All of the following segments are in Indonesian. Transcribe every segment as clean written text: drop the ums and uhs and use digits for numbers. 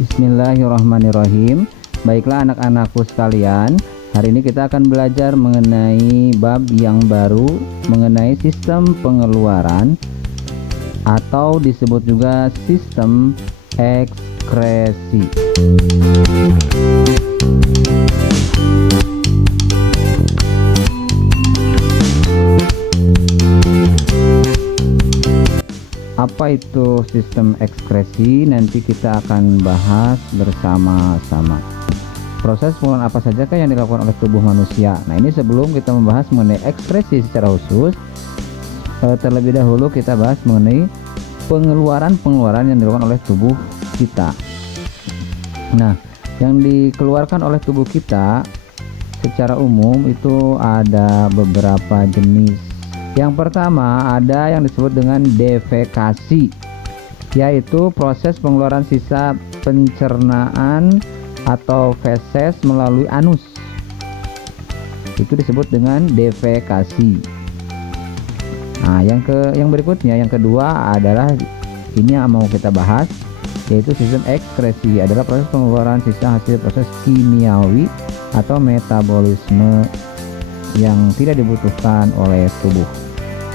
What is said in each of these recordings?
Bismillahirrahmanirrahim. Baiklah anak-anakku sekalian, hari ini kita akan belajar mengenai bab yang baru mengenai sistem pengeluaran atau disebut juga sistem ekskresi. Apa itu sistem ekskresi? Nanti kita akan bahas bersama-sama. Proses pengeluaran apa sajakah yang dilakukan oleh tubuh manusia? Nah, ini sebelum kita membahas mengenai ekskresi secara khusus, terlebih dahulu kita bahas mengenai pengeluaran yang dilakukan oleh tubuh kita. Nah, yang dikeluarkan oleh tubuh kita secara umum itu ada beberapa jenis. Yang pertama ada yang disebut dengan defekasi, yaitu proses pengeluaran sisa pencernaan atau feses melalui anus. Itu disebut dengan defekasi. Nah, yang berikutnya, yang kedua adalah ini yang mau kita bahas, yaitu sistem ekskresi, adalah proses pengeluaran sisa hasil proses kimiawi atau metabolisme yang tidak dibutuhkan oleh tubuh.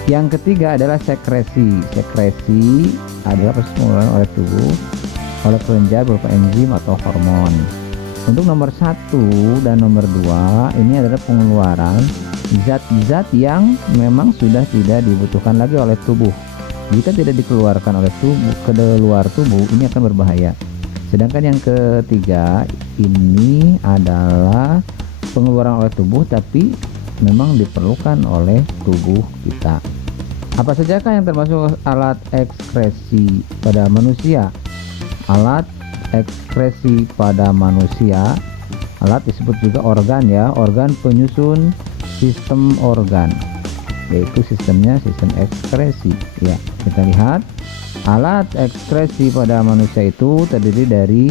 Yang ketiga adalah sekresi. Sekresi adalah proses pengeluaran oleh tubuh oleh kelenjar berupa enzim atau hormon. Untuk nomor 1 dan nomor 2 ini adalah pengeluaran zat-zat yang memang sudah tidak dibutuhkan lagi oleh tubuh. Jika tidak dikeluarkan oleh tubuh ke luar tubuh, ini akan berbahaya. Sedangkan yang ketiga ini adalah pengeluaran oleh tubuh tapi memang diperlukan oleh tubuh kita. Apa sajakah yang termasuk alat ekskresi pada manusia? Alat ekskresi pada manusia, alat disebut juga organ ya, organ penyusun sistem organ, yaitu sistemnya sistem ekskresi ya. Kita lihat alat ekskresi pada manusia itu terdiri dari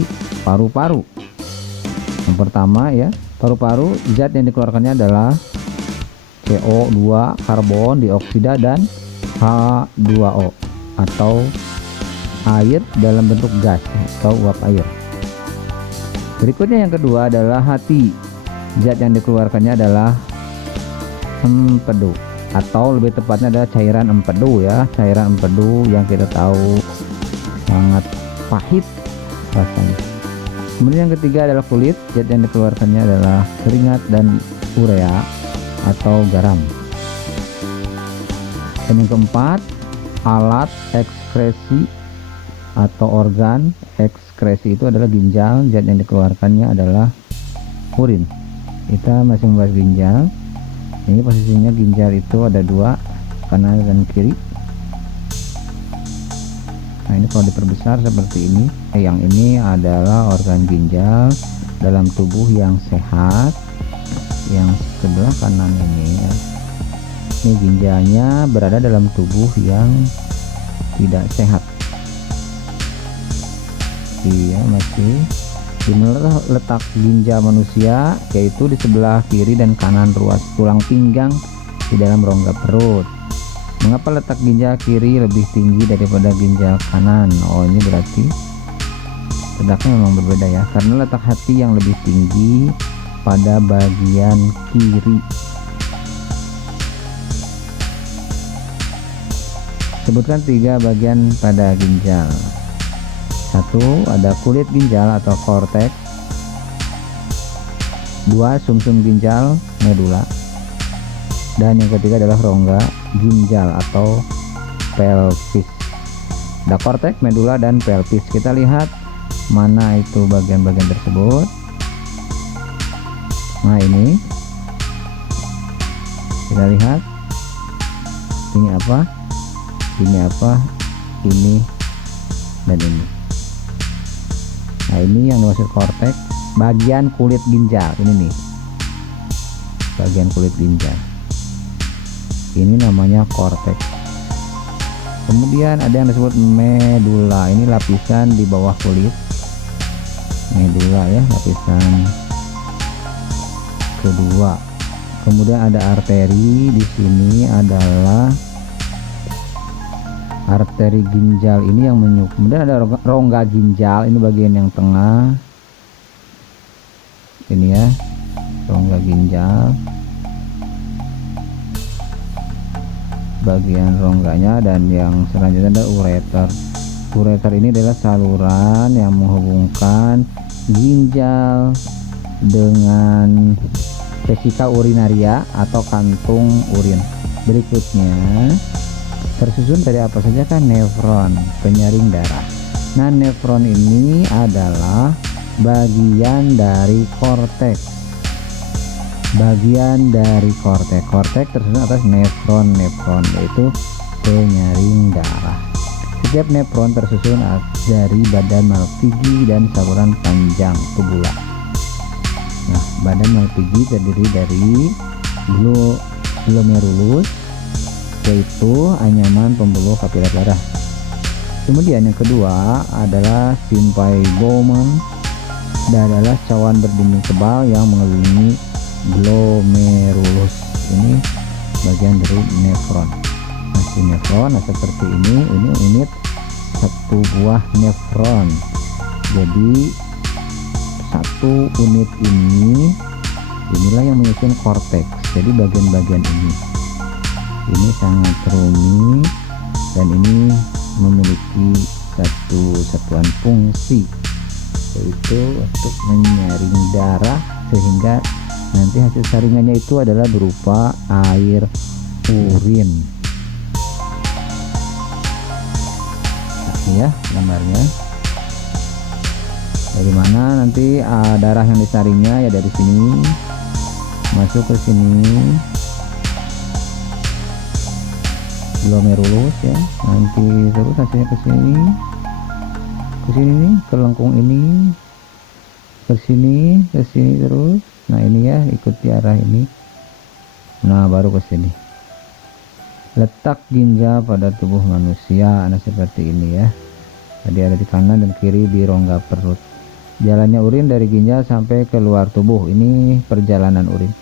paru-paru. Yang pertama ya, paru-paru, zat yang dikeluarkannya adalah CO2, karbon dioksida, dan H2O atau air dalam bentuk gas atau uap air. Berikutnya yang kedua adalah hati. Zat yang dikeluarkannya adalah empedu atau lebih tepatnya adalah cairan empedu ya, cairan empedu yang kita tahu sangat pahit rasanya. Kemudian yang ketiga adalah kulit. Zat yang dikeluarkannya adalah keringat dan urea atau garam. Dan yang keempat, alat ekskresi atau organ ekskresi itu adalah ginjal. Zat yang dikeluarkannya adalah urin. Kita masih membahas ginjal. Ini posisinya ginjal itu ada dua, kanan dan kiri. Nah, ini kalau diperbesar seperti ini. Yang ini adalah organ ginjal dalam tubuh yang sehat. Yang sebelah kanan ini ginjalnya berada dalam tubuh yang tidak sehat. Iya, masih di mana letak ginjal manusia, yaitu di sebelah kiri dan kanan ruas tulang pinggang di dalam rongga perut. Mengapa letak ginjal kiri lebih tinggi daripada ginjal kanan? Oh, ini berarti letaknya memang berbeda ya, karena letak hati yang lebih tinggi pada bagian kiri. Sebutkan 3 bagian pada ginjal. 1 ada kulit ginjal atau korteks. 2 sumsum ginjal, medula. Dan yang ketiga adalah rongga ginjal atau pelvis. Ada korteks, medula, dan pelvis. Kita lihat mana itu bagian-bagian tersebut. Nah, ini kita lihat ini apa, ini dan ini. Nah, ini yang dimaksud korteks, bagian kulit ginjal. Ini nih bagian kulit ginjal, ini namanya korteks. Kemudian ada yang disebut medula, ini lapisan di bawah kulit. Medula ya, lapisan kedua. Kemudian ada arteri, di sini adalah arteri ginjal ini yang menyuplai. Kemudian ada rongga ginjal, ini bagian yang tengah. Ini ya, rongga ginjal. Bagian rongganya, dan yang selanjutnya ada ureter. Ureter ini adalah saluran yang menghubungkan ginjal dengan vesika urinaria atau kantung urin. Berikutnya tersusun dari apa saja kan? Nefron, penyaring darah. Nah, nefron ini adalah bagian dari korteks. Korteks tersusun atas nefron, yaitu penyaring darah. Setiap nefron tersusun dari badan Malpighi dan saluran panjang tubula. Nah, badan Malpighi terdiri dari glomerulus, yaitu anyaman pembuluh kapiler darah. Kemudian yang kedua adalah simpai Bowman, dan adalah cawan berdinding tebal yang mengelilingi glomerulus. Ini bagian dari nefron. Nah, si nefron seperti ini unit satu buah nefron. Jadi satu unit inilah yang menyusun korteks. Jadi bagian-bagian ini sangat rumit, dan ini memiliki satu satuan fungsi, yaitu untuk menyaring darah, sehingga nanti hasil saringannya itu adalah berupa air urin. Ini ya gambarnya. Dari mana nanti darah yang disaringnya? Ya dari sini masuk ke sini, glomerulus ya. Nanti terus hasilnya ke sini nih, ke lengkung ini, ke sini terus. Nah, ini ya, ikuti arah ini. Nah, baru ke sini. Letak ginjal pada tubuh manusia, nah seperti ini ya. Tadi ada di kanan dan kiri di rongga perut. Jalannya urin dari ginjal sampai keluar tubuh. Ini perjalanan urin.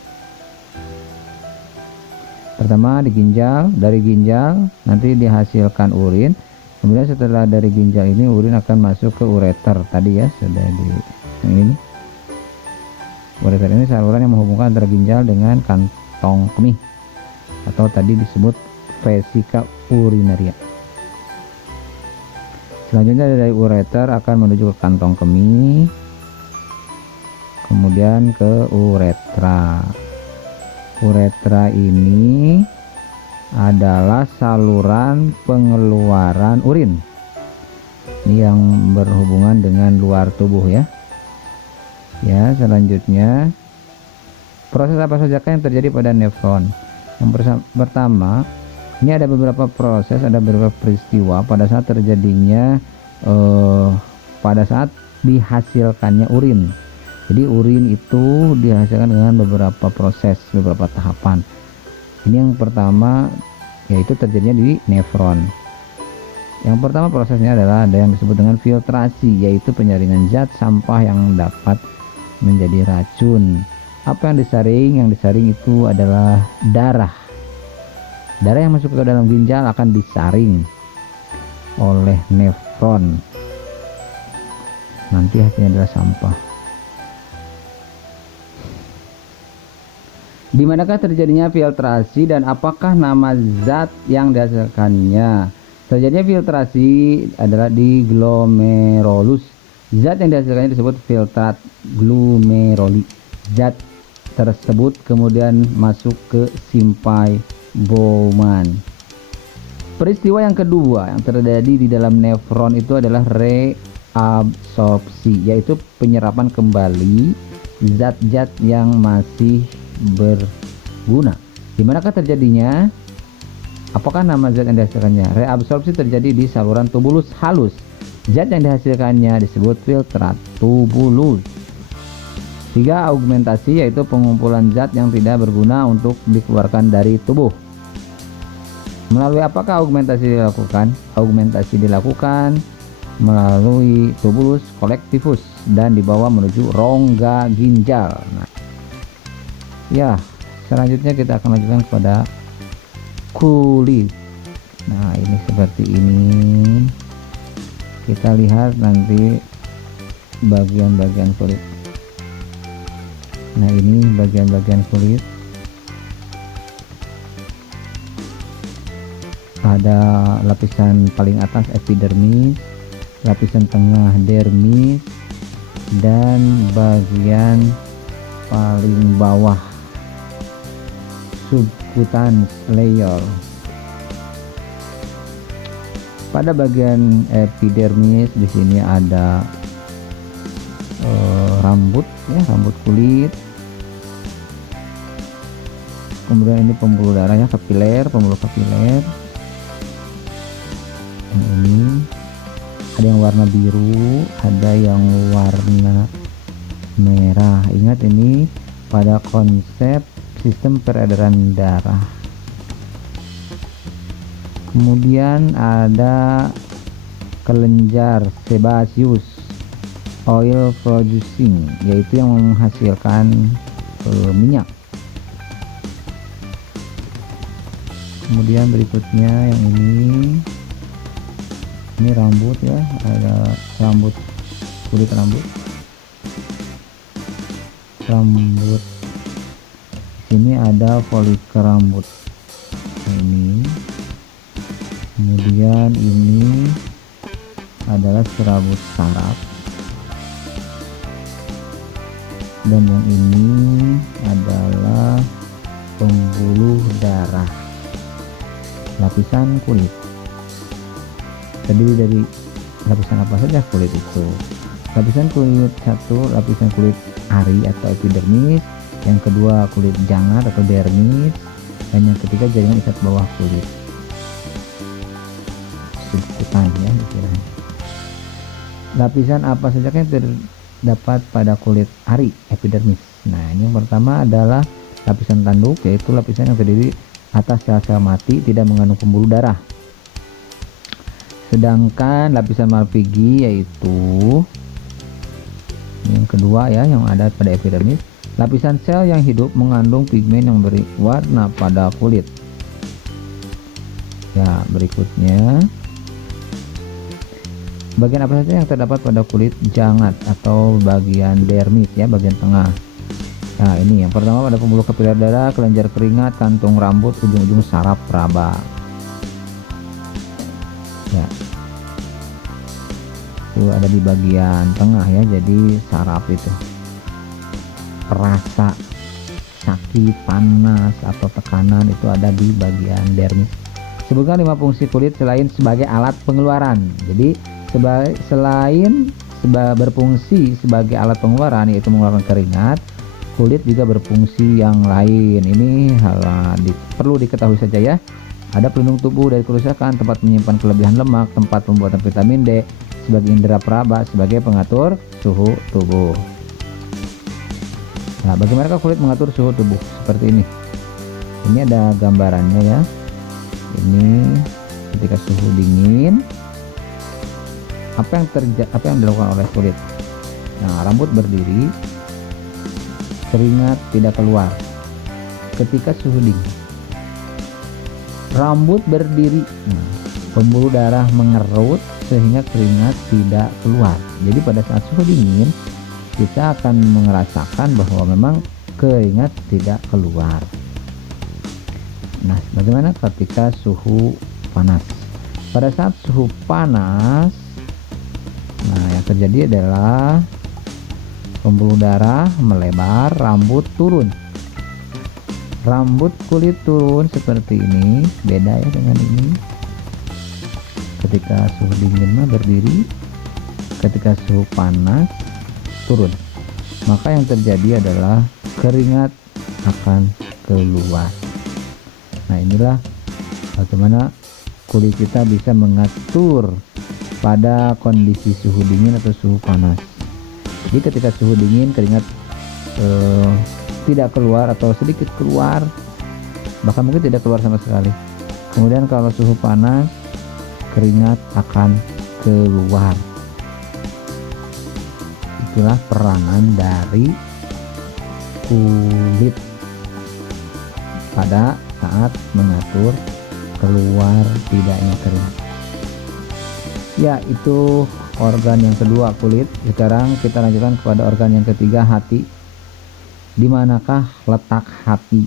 Pertama di ginjal, dari ginjal nanti dihasilkan urin. Kemudian setelah dari ginjal ini urin akan masuk ke ureter. Tadi ya sudah di ini. Ureter ini saluran yang menghubungkan antara ginjal dengan kantong kemih, atau tadi disebut vesika urinaria. Selanjutnya dari ureter akan menuju ke kantong kemih, kemudian ke uretra. Uretra ini adalah saluran pengeluaran urin. Ini yang berhubungan dengan luar tubuh ya. Ya, selanjutnya proses apa saja yang terjadi pada nefron? Yang pertama, ini ada beberapa proses, ada beberapa peristiwa pada saat terjadinya pada saat dihasilkannya urin. Jadi urin itu dihasilkan dengan beberapa proses, beberapa tahapan. Ini yang pertama, yaitu terjadinya di nefron. Yang pertama prosesnya adalah ada yang disebut dengan filtrasi, yaitu penyaringan zat sampah yang dapat menjadi racun. Apa yang disaring? Yang disaring itu adalah darah. Darah yang masuk ke dalam ginjal akan disaring oleh nefron. Nanti hasilnya adalah sampah. Di manakah terjadinya filtrasi dan apakah nama zat yang dihasilkannya? Terjadinya filtrasi adalah di glomerulus. Zat yang dihasilkannya disebut filtrat glomeruli. Zat tersebut kemudian masuk ke simpai Bowman. Peristiwa yang kedua yang terjadi di dalam nefron itu adalah reabsorpsi, yaitu penyerapan kembali zat-zat yang masih berguna. Di manakah terjadinya? Apakah nama zat yang dihasilkannya? Reabsorpsi terjadi di saluran tubulus halus. Zat yang dihasilkannya disebut filtrat tubulus. 3. Augmentasi, yaitu pengumpulan zat yang tidak berguna untuk dikeluarkan dari tubuh. Melalui apakah augmentasi dilakukan? Augmentasi dilakukan melalui tubulus collectivus dan dibawa menuju rongga ginjal. Nah, ya, selanjutnya kita akan lanjutkan kepada kulit. Nah ini seperti ini, kita lihat nanti bagian-bagian kulit. Nah ini bagian-bagian kulit, ada lapisan paling atas epidermis, lapisan tengah dermis, dan bagian paling bawah subcutaneous layer. Pada bagian epidermis di sini ada rambut ya, rambut kulit. Kemudian ini pembuluh darahnya, kapiler, pembuluh kapiler. Yang ini ada yang warna biru, ada yang warna merah. Ingat ini pada konsep sistem peredaran darah. Kemudian ada kelenjar sebaceous oil producing, yaitu yang menghasilkan minyak. Kemudian berikutnya yang ini rambut ya, ada rambut, kulit rambut. Sini ada folikel rambut. Nah, ini. Kemudian ini adalah serabut saraf, dan yang ini adalah pembuluh darah. Lapisan kulit terdiri dari lapisan apa saja kulit itu? Lapisan kulit satu, lapisan kulit ari atau epidermis, yang kedua kulit jangat atau dermis, dan yang ketiga jaringan ikat bawah kulit, subkutan ya istilahnya. Lapisan apa saja yang terdapat pada kulit ari epidermis? Nah ini yang pertama adalah lapisan tanduk, yaitu lapisan yang terdiri atas sel-sel mati tidak mengandung pembuluh darah. Sedangkan lapisan Malpighi yaitu yang kedua ya, yang ada pada epidermis, lapisan sel yang hidup mengandung pigmen yang beri warna pada kulit. Ya, berikutnya bagian apa saja yang terdapat pada kulit jangat atau bagian dermis ya, bagian tengah. Nah ini yang pertama pada pembuluh kapiler darah, kelenjar keringat, kantung rambut, ujung-ujung saraf raba. Ya, itu ada di bagian tengah ya, jadi saraf itu. Perasa sakit, panas atau tekanan itu ada di bagian dermis. Sebutkan 5 fungsi kulit selain sebagai alat pengeluaran. Jadi selain berfungsi sebagai alat pengeluaran, yaitu mengeluarkan keringat, kulit juga berfungsi yang lain. Ini perlu diketahui saja ya. Ada pelindung tubuh dari kerusakan, tempat menyimpan kelebihan lemak, tempat pembuatan vitamin D, sebagai indera peraba, sebagai pengatur suhu tubuh. Nah, bagaimana kulit mengatur suhu tubuh? Seperti ini. Ini ada gambarannya ya. Ini ketika suhu dingin, apa yang dilakukan oleh kulit? Nah, rambut berdiri, keringat tidak keluar ketika suhu dingin. Rambut berdiri, nah, pembuluh darah mengerut sehingga keringat tidak keluar. Jadi pada saat suhu dingin kita akan merasakan bahwa memang keringat tidak keluar. Nah, bagaimana ketika suhu panas? Pada saat suhu panas, nah yang terjadi adalah pembuluh darah melebar, rambut turun. Rambut kulit turun seperti ini, beda ya dengan ini. Ketika suhu dingin mah berdiri, ketika suhu panas turun. Maka yang terjadi adalah keringat akan keluar. Nah, inilah bagaimana kulit kita bisa mengatur pada kondisi suhu dingin atau suhu panas. Jadi ketika suhu dingin keringat tidak keluar atau sedikit keluar, bahkan mungkin tidak keluar sama sekali. Kemudian kalau suhu panas, keringat akan keluar. Itulah peranan dari kulit pada saat mengatur keluar, tidaknya kering. Ya, itu organ yang kedua, kulit. Sekarang kita lanjutkan kepada organ yang ketiga, hati. Di manakah letak hati?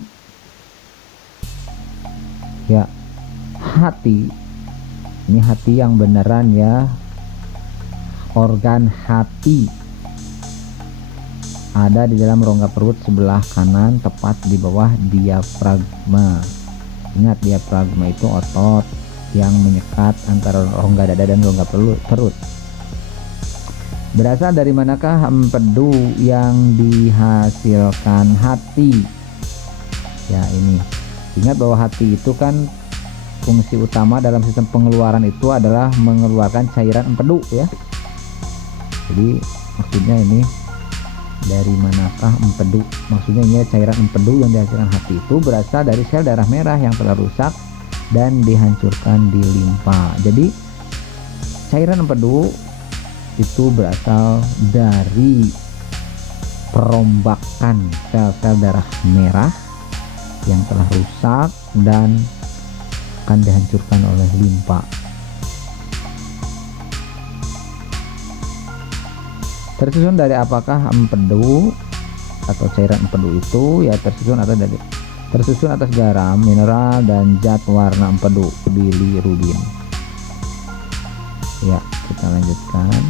Ya, hati ini hati yang beneran ya. Organ hati ada di dalam rongga perut sebelah kanan, tepat di bawah diafragma. Ingat, diafragma itu otot yang menyekat antara rongga dada dan rongga perut. Berasal dari manakah empedu yang dihasilkan hati? Ya, ini. Ingat bahwa hati itu kan fungsi utama dalam sistem pengeluaran itu adalah mengeluarkan cairan empedu ya. Jadi maksudnya ini dari manakah empedu? Maksudnya ini cairan empedu yang dihasilkan hati itu berasal dari sel darah merah yang telah rusak dan dihancurkan di limpa. Jadi cairan empedu itu berasal dari perombakan sel-sel darah merah yang telah rusak dan akan dihancurkan oleh limpa. Tersusun dari apakah empedu atau cairan empedu itu? Ya, tersusun atas garam, mineral, dan zat warna empedu, bilirubin. Ya, kita lanjutkan.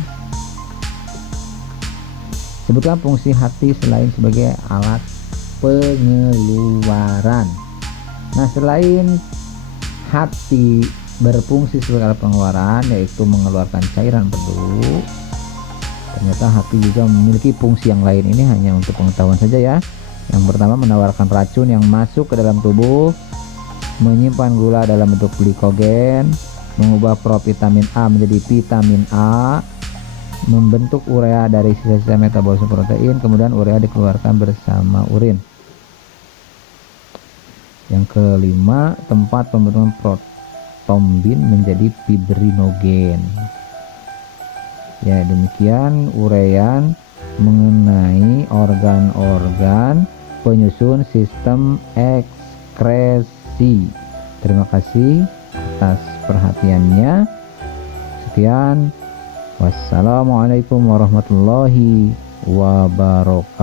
Sebutkan fungsi hati selain sebagai alat pengeluaran. Nah, selain hati berfungsi sebagai alat pengeluaran, yaitu mengeluarkan cairan empedu, ternyata hati juga memiliki fungsi yang lain. Ini hanya untuk pengetahuan saja ya. Yang pertama, menawarkan racun yang masuk ke dalam tubuh, menyimpan gula dalam bentuk glikogen, mengubah provitamin A menjadi vitamin A, membentuk urea dari sisa-sisa metabolisme protein, kemudian urea dikeluarkan bersama urin. Yang kelima, tempat pembentukan protombin menjadi fibrinogen. Ya, demikian uraian mengenai organ-organ penyusun sistem ekskresi. Terima kasih atas perhatiannya. Sekian. Wassalamualaikum warahmatullahi wabarakatuh.